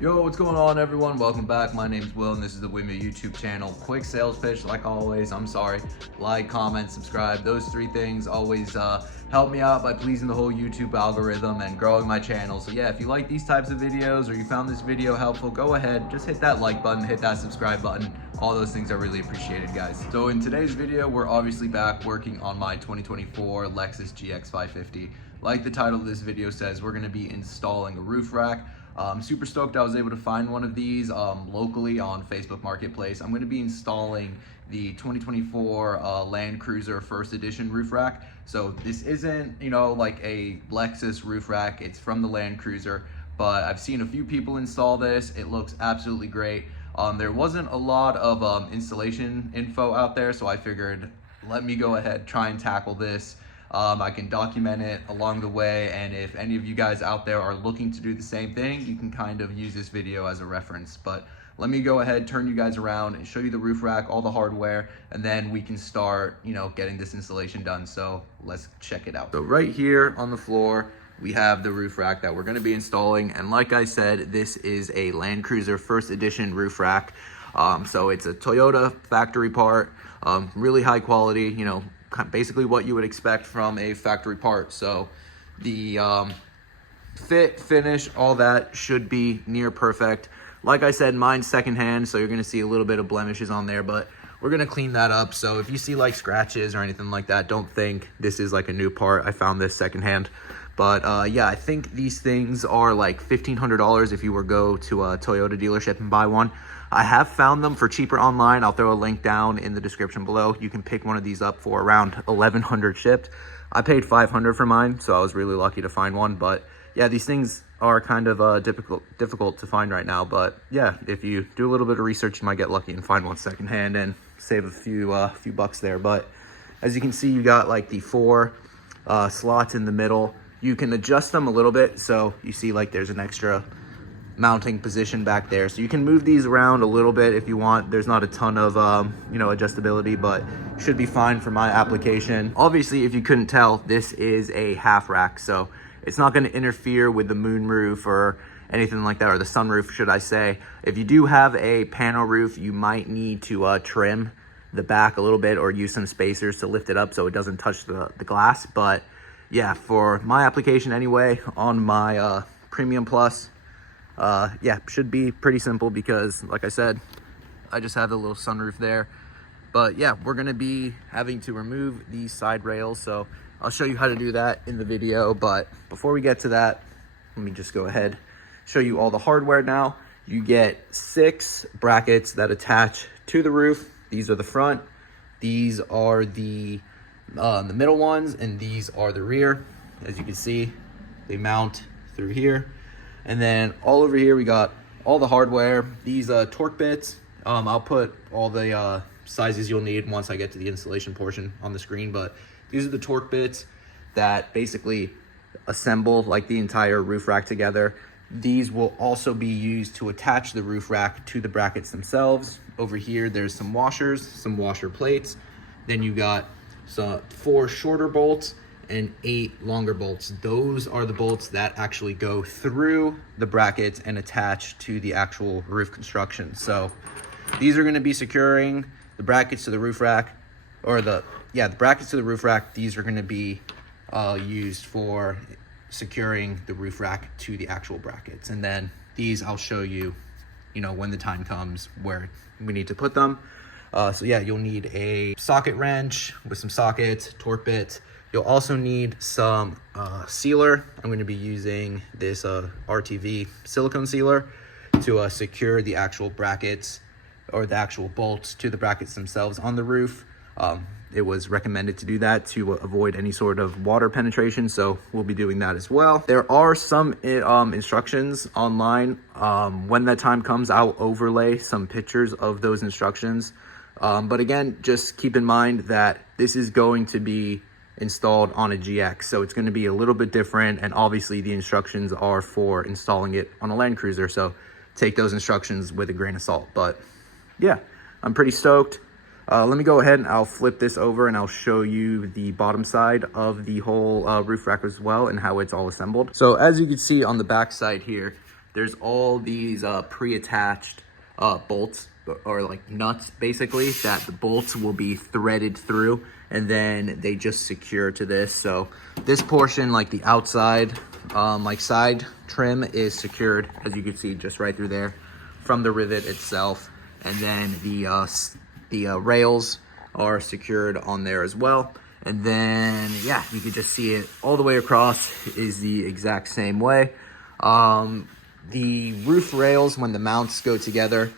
Yo, what's going on, everyone? Welcome back. My name's Will and this is the Wimmy YouTube channel. Quick sales pitch, like always. I'm sorry. Like, comment, subscribe. Those three things always help me out by pleasing the whole YouTube algorithm and growing my channel. So yeah, if you like these types of videos or you found this video helpful, go ahead, just hit that like button, hit that subscribe button. All those things are really appreciated, guys. So in today's video, we're obviously back working on my 2024 Lexus GX550. Like the title of this video says, we're gonna be installing a roof rack. I'm super stoked I was able to find one of these locally on Facebook Marketplace. I'm going to be installing the 2024 Land Cruiser First Edition roof rack. So this isn't, like a Lexus roof rack. It's from the Land Cruiser, but I've seen a few people install this. It looks absolutely great. There wasn't a lot of installation info out there, so I figured let me go ahead, try and tackle this. I can document it along the way, and if any of you guys out there are looking to do the same thing, you can kind of use this video as a reference. But let me go ahead, turn you guys around and show you the roof rack, all the hardware, and then we can start, getting this installation done. So let's check it out. So right here on the floor, we have the roof rack that we're going to be installing. And like I said, this is a Land Cruiser First Edition roof rack. So it's a Toyota factory part, really high quality, basically what you would expect from a factory part. So the fit, finish, all that should be near perfect. Like I said, mine's secondhand, so you're gonna see a little bit of blemishes on there, but we're gonna clean that up. So if you see like scratches or anything like that, don't think this is like a new part. I found this secondhand. But yeah, I think these things are like $1,500 if you were go to a Toyota dealership and buy one. I have found them for cheaper online. I'll throw a link down in the description below. You can pick one of these up for around $1,100 shipped. I paid $500 for mine, so I was really lucky to find one. But yeah, these things are kind of difficult to find right now. But yeah, if you do a little bit of research, you might get lucky and find one secondhand and save a few bucks there. But as you can see, you got like the 4 slots in the middle. You can adjust them a little bit, so you see like there's an extra mounting position back there, so you can move these around a little bit if you want. There's not a ton of adjustability, but should be fine for my application. Obviously, if you couldn't tell, this is a half rack, so it's not going to interfere with the moonroof or anything like that, or the sunroof, should I say. If you do have a panel roof, you might need to trim the back a little bit or use some spacers to lift it up so it doesn't touch the glass. But yeah, for my application anyway, on my Premium Plus, yeah, should be pretty simple because, like I said, I just have the little sunroof there. But yeah, we're gonna be having to remove these side rails, so I'll show you how to do that in the video. But before we get to that, let me just go ahead, show you all the hardware now. You get 6 brackets that attach to the roof. These are the front, these are the middle ones, and these are the rear. As you can see, they mount through here. And then all over here, we got all the hardware. These torque bits, I'll put all the sizes you'll need once I get to the installation portion on the screen. But these are the torque bits that basically assemble like the entire roof rack together. These will also be used to attach the roof rack to the brackets themselves. Over here, there's some washers, some washer plates. Then you got 4 shorter bolts and 8 longer bolts. Those are the bolts that actually go through the brackets and attach to the actual roof construction. So these are gonna be securing the brackets to the roof rack, or the brackets to the roof rack. These are gonna be used for securing the roof rack to the actual brackets. And then these I'll show you, when the time comes where we need to put them. So yeah, you'll need a socket wrench with some sockets, torque bits. You'll also need some sealer. I'm going to be using this RTV silicone sealer to secure the actual brackets or the actual bolts to the brackets themselves on the roof. It was recommended to do that to avoid any sort of water penetration, so we'll be doing that as well. There are some instructions online. When that time comes, I'll overlay some pictures of those instructions. But again, just keep in mind that this is going to be installed on a GX, so it's going to be a little bit different, and obviously the instructions are for installing it on a Land Cruiser, so take those instructions with a grain of salt. But yeah, I'm pretty stoked. Let me go ahead and I'll flip this over and I'll show you the bottom side of the whole roof rack as well and how it's all assembled. So as you can see on the back side here, there's all these pre-attached bolts or like nuts basically that the bolts will be threaded through, and then they just secure to this. So this portion, like the outside like side trim, is secured, as you can see, just right through there from the rivet itself. And then the rails are secured on there as well. And then, yeah, you can just see it all the way across is the exact same way. The roof rails, when the mounts go together,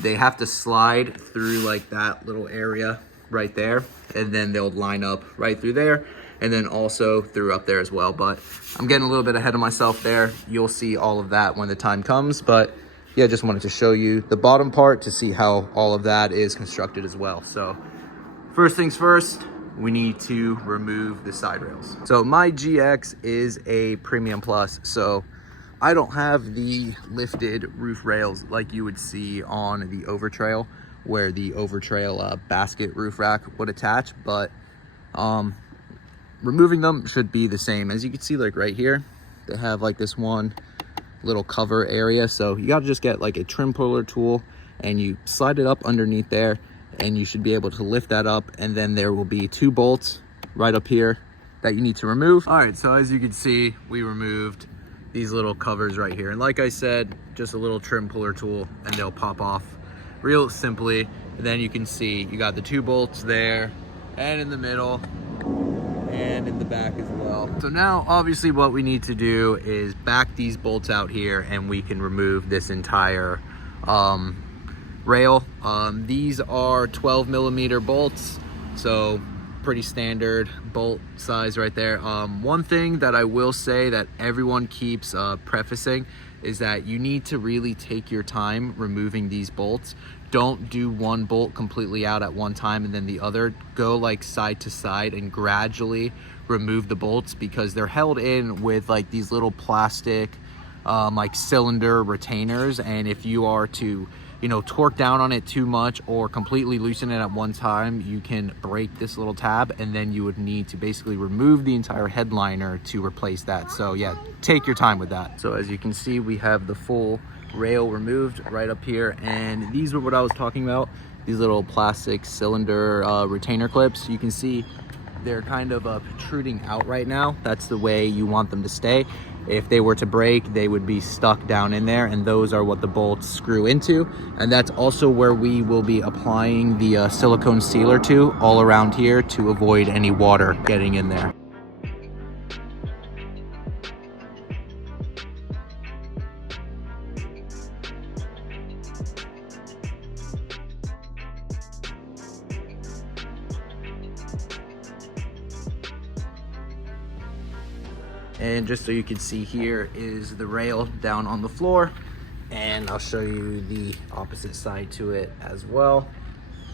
they have to slide through like that little area right there, and then they'll line up right through there, and then also through up there as well. But I'm getting a little bit ahead of myself there. You'll see all of that when the time comes. But yeah, just wanted to show you the bottom part to see how all of that is constructed as well. So first things first, we need to remove the side rails. So my GX is a Premium Plus, so I don't have the lifted roof rails like you would see on the Overtrail, where the Overtrail basket roof rack would attach, but removing them should be the same. As you can see, like right here, they have like this one little cover area. So you got to just get like a trim puller tool and you slide it up underneath there, and you should be able to lift that up. And then there will be 2 bolts right up here that you need to remove. All right, so as you can see, we removed these little covers right here. And like I said, just a little trim puller tool and they'll pop off real simply. And then you can see you got the 2 bolts there, and in the middle, and in the back as well. So now obviously what we need to do is back these bolts out here, and we can remove this entire rail. These are 12 millimeter bolts, so pretty standard bolt size right there. One thing that I will say that everyone keeps prefacing is that you need to really take your time removing these bolts. Don't do one bolt completely out at one time and then the other. Go like side to side and gradually remove the bolts, because they're held in with like these little plastic like cylinder retainers, and if you are to, you know, torque down on it too much or completely loosen it at one time, you can break this little tab, and then you would need to basically remove the entire headliner to replace that. So yeah, take your time with that. So as you can see, we have the full rail removed right up here, and these were what I was talking about, these little plastic cylinder retainer clips. You can see they're kind of protruding out right now. That's the way you want them to stay. If they were to break, they would be stuck down in there, and those are what the bolts screw into. And that's also where we will be applying the silicone sealer to all around here to avoid any water getting in there. And just so you can see, here is the rail down on the floor, and I'll show you the opposite side to it as well.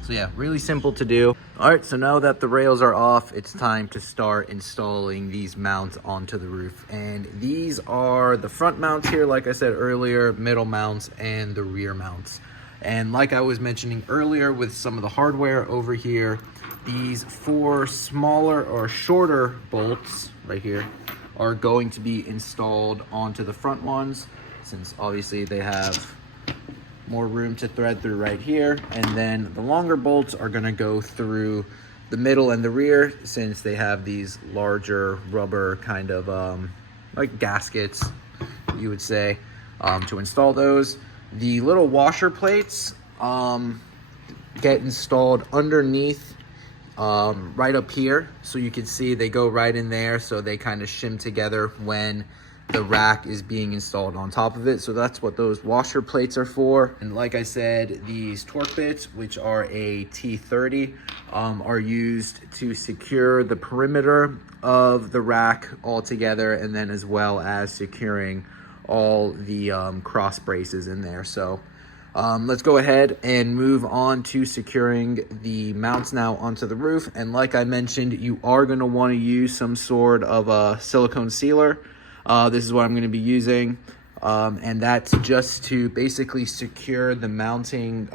So yeah, really simple to do. All right, so now that the rails are off, it's time to start installing these mounts onto the roof. And these are the front mounts here, like I said earlier, middle mounts, and the rear mounts. And like I was mentioning earlier with some of the hardware over here, these 4 smaller or shorter bolts right here are going to be installed onto the front ones, since obviously they have more room to thread through right here. And then the longer bolts are going to go through the middle and the rear, since they have these larger rubber kind of like gaskets, you would say, to install those. The little washer plates get installed underneath right up here, so you can see they go right in there, so they kind of shim together when the rack is being installed on top of it. So that's what those washer plates are for. And like I said, these torque bits, which are a T30, are used to secure the perimeter of the rack all together, and then as well as securing all the cross braces in there. So let's go ahead and move on to securing the mounts now onto the roof. And like I mentioned, you are going to want to use some sort of a silicone sealer. This is what I'm going to be using, and that's just to basically secure the mounting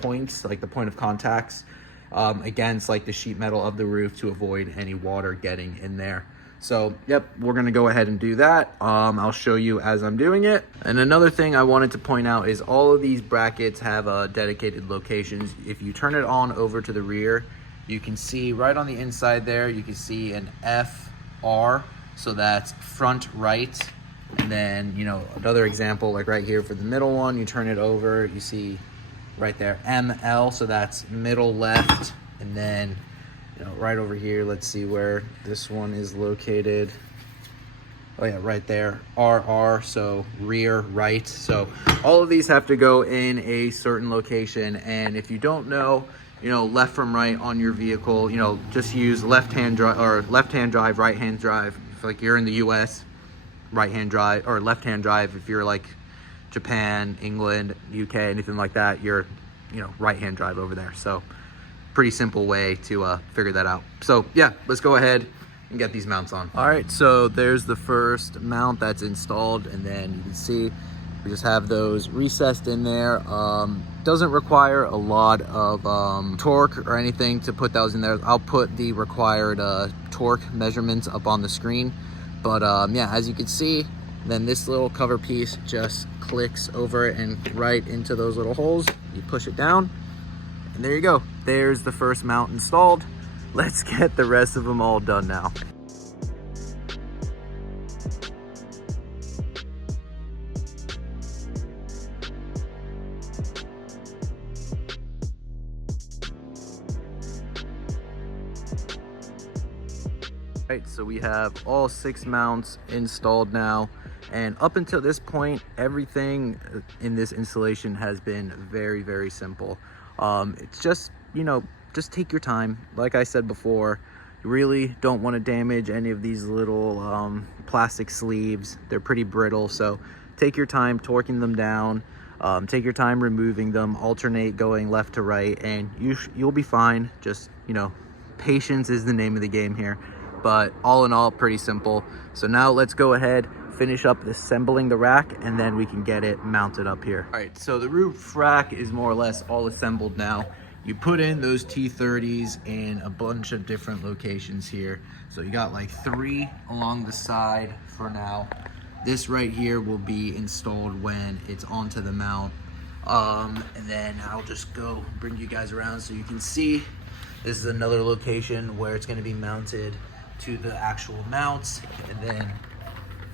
points, like the point of contacts, against like the sheet metal of the roof, to avoid any water getting in there. So, yep, we're gonna go ahead and do that. I'll show you as I'm doing it. And another thing I wanted to point out is all of these brackets have dedicated locations. If you turn it on over to the rear, you can see right on the inside there, you can see an FR, so that's front right. And then, you know, another example, like right here for the middle one, you turn it over, you see right there, ML, so that's middle left. And then, you know, right over here, let's see where this one is located. Oh yeah, right there, RR, so rear right. So all of these have to go in a certain location. And if you don't know, you know, left from right on your vehicle, you know, just use left-hand drive or left-hand drive, right-hand drive. If like you're in the US, right-hand drive, or left-hand drive. If you're like Japan, England, UK, anything like that, you're, you know, right-hand drive over there. So pretty simple way to figure that out. So yeah, let's go ahead and get these mounts on. All right, so there's the first mount that's installed, and then you can see we just have those recessed in there. Doesn't require a lot of torque or anything to put those in there. I'll put the required torque measurements up on the screen. But yeah, as you can see, then this little cover piece just clicks over it and right into those little holes. You push it down, and there you go. There's the first mount installed. Let's get the rest of them all done now. Right, so we have all 6 mounts installed now, and up until this point, everything in this installation has been very, very simple. It's just, you know, just take your time. Like I said before, you really don't want to damage any of these little plastic sleeves. They're pretty brittle, so take your time torquing them down. Take your time removing them, alternate going left to right, and you'll be fine. Just, you know, patience is the name of the game here. But all in all, pretty simple. So now let's go ahead, finish up assembling the rack, and then we can get it mounted up here. All right, so the roof rack is more or less all assembled now. You put in those T30s in a bunch of different locations here. So you got like 3 along the side for now. This right here will be installed when it's onto the mount. And then I'll just go bring you guys around so you can see. This is another location where it's gonna be mounted to the actual mounts, and then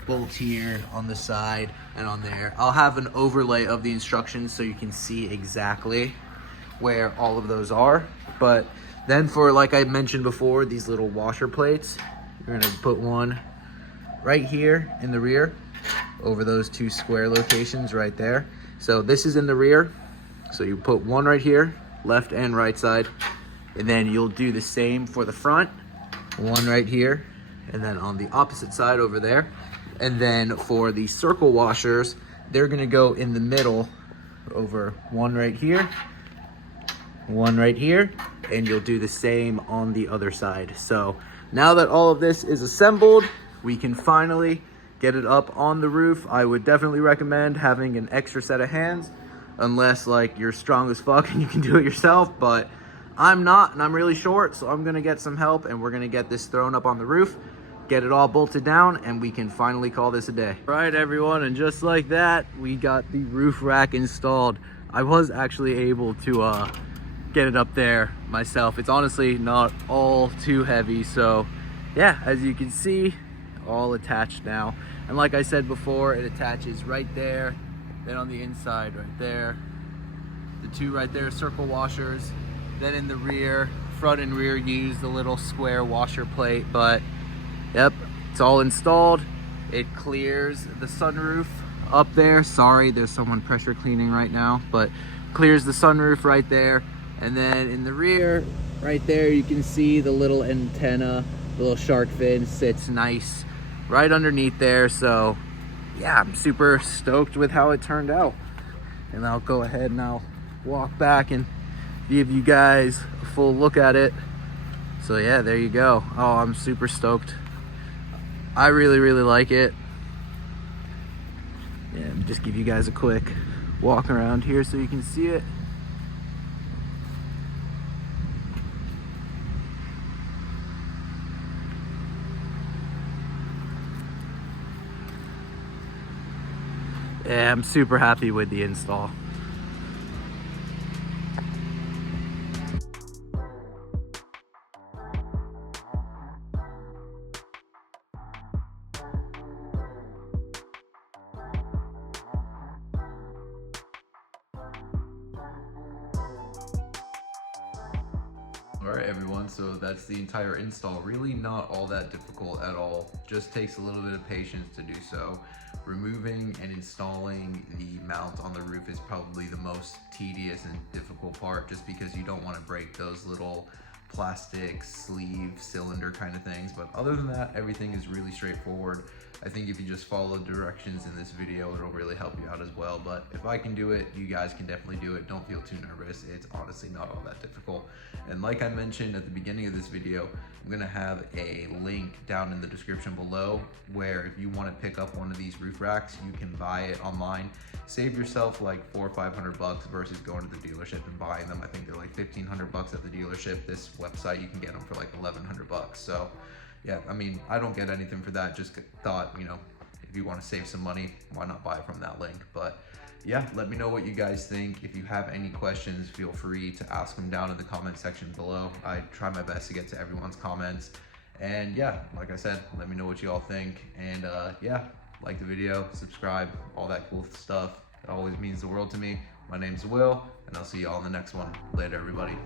bolt here on the side and on there. I'll have an overlay of the instructions so you can see exactly where all of those are. But then for, like I mentioned before, these little washer plates, you're gonna put one right here in the rear over those 2 square locations right there. So this is in the rear, so you put one right here, left and right side, and then you'll do the same for the front. One right here, and then on the opposite side over there. And then for the circle washers, they're gonna go in the middle over one right here, one right here, and you'll do the same on the other side. So now that all of this is assembled, we can finally get it up on the roof. I would definitely recommend having an extra set of hands, unless like you're strong as fuck and you can do it yourself, but I'm not, and I'm really short, so I'm gonna get some help, and we're gonna get this thrown up on the roof, get it all bolted down, and we can finally call this a day. Right, everyone, and just like that, we got the roof rack installed. I was actually able to get it up there myself. It's honestly not all too heavy, so yeah, as you can see, all attached now. And like I said before, it attaches right there, then on the inside right there, the 2 right there circle washers. Then in the rear, front and rear, use the little square washer plate. But yep, it's all installed. It clears the sunroof up there. Sorry, there's someone pressure cleaning right now, but clears the sunroof right there. And then in the rear, right there, you can see the little antenna, the little shark fin sits nice right underneath there. So yeah, I'm super stoked with how it turned out. And I'll go ahead and I'll walk back and give you guys a full look at it. So yeah, there you go. Oh, I'm super stoked. I really, really like it. Yeah, just give you guys a quick walk around here so you can see it. Yeah, I'm super happy with the install. All right, everyone, so that's the entire install. Really not all that difficult at all. Just takes a little bit of patience to do so. Removing and installing the mount on the roof is probably the most tedious and difficult part, just because you don't want to break those little plastic sleeve cylinder kind of things. But other than that, everything is really straightforward. I think if you just follow directions in this video, it'll really help you out as well. But if I can do it, you guys can definitely do it. Don't feel too nervous. It's honestly not all that difficult. And like I mentioned at the beginning of this video, I'm gonna have a link down in the description below where if you want to pick up one of these roof racks, you can buy it online. Save yourself like $400 or $500 versus going to the dealership and buying them. I think they're like $1,500 at the dealership. This website, you can get them for like $1,100. So yeah, I mean, I don't get anything for that. Just thought, you know, if you want to save some money, why not buy from that link? But yeah, let me know what you guys think. If you have any questions, feel free to ask them down in the comment section below. I try my best to get to everyone's comments. And yeah, like I said, let me know what you all think. And yeah, like the video, subscribe, all that cool stuff. It always means the world to me. My name's Will, and I'll see you all in the next one. Later, everybody.